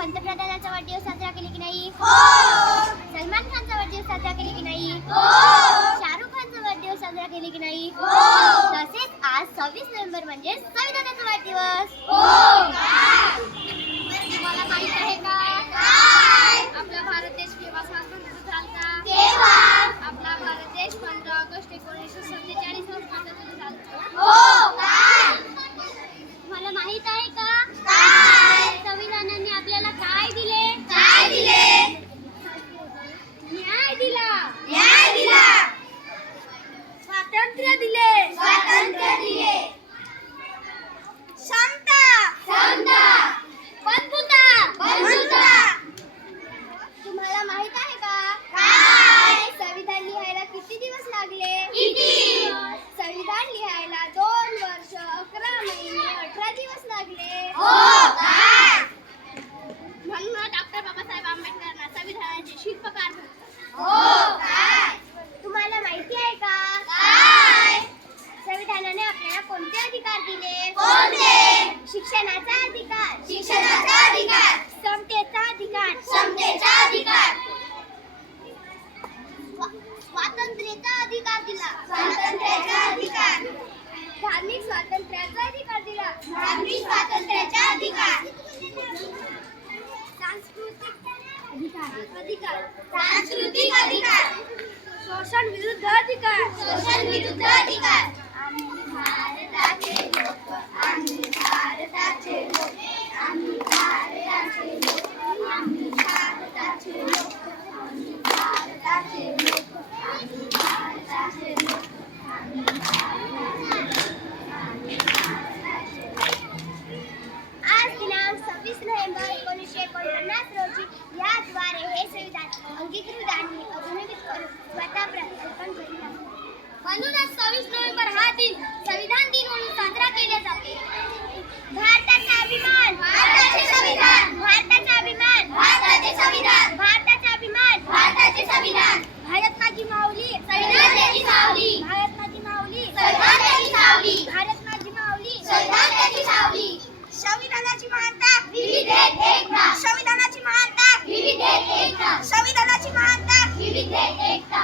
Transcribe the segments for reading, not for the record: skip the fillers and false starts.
पंतप्रधानाचा वाढदिवस साजरा केला की नाही? सलमान खानचा वाढदिवस साजरा केला की नाही? शाहरुख खानचा वाढदिवस साजरा केला की नाही? तसेच आज 26 नोव्हेंबर म्हणजे संविधानाचा वाढदिवस. तुम्हाला माहित आहे का आपला भारत देश केव्हा स्वातंत्र्य झाला? आपला भारत देश 15 ऑगस्ट 1947 रोजी स्वातंत्र्य झाला. मला माहित आहे का संविधानाने आपल्याला काय दिले? न्याय दिला. स्वातंत्र्य दिले. समता. बंधुता. तुम्हाला माहित आहे का संविधान लिहायला किती दिवस लागले? संविधान लिहायला 2 वर्ष 11 महिने 18 दिवस लागले. म्हणून डॉक्टर बाबासाहेब आंबेडकरांना संविधानाचे शिल्पकार म्हणतात. तुम्हाला माहिती आहे का संविधानाने आपल्याला कोणते अधिकार दिले? शिक्षणाचा अधिकार, समतेचा अधिकार, स्वातंत्र्याचा अधिकार दिला, धार्मिक स्वातंत्र्याचा अधिकार दिला, सांस्कृतिक अधिकार, शोषण विरुद्ध अधिकार. आम्ही भारताचे लोक, आम्ही भारताचे लोक, आम्ही भारताचे लोक, आम्ही भारताचे लोक, आम्ही भारताचे लोक, आम्ही भारताचे लोक, आम्ही भारताचे लोक. आज दिनांक 26 नोव्हेंबर 1949 रोजी याद्वारे हे संविधान अंगीकृत आणि अधोनित करून स्वतः प्रस्थापन केले आहे. म्हणूनच 26 नोव्हेंबर हा दिन संविधान दिन म्हणून साजरा केला जातो. भारताचा अभिमान, भारताचे संविधान, भारताचा अभिमान, भारताचे संविधान, भारताचा अभिमान, भारताचे संविधान. भारत माझी माऊली, संविधान त्याची सावली. भारत माझी माऊली, संविधान त्याची सावली. भारत माझी माऊली, संविधान त्याची सावली. संविधानाची महानता, विविधतेत एकता. संविधानाची महानता, विविधतेत एकता. संविधानाची महानता, विविधतेत एकता.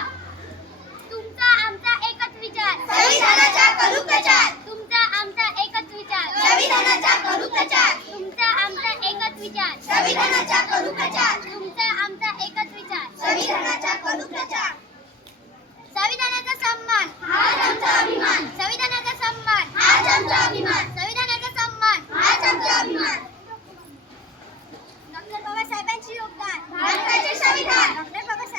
तुमचा आमचा एकच विचार, संविधानाचा करू प्रचार. तुमचा आमचा एकच विचार, संविधानाचा करू प्रचार. तुमचा आमचा एकच विचार, संविधानाचा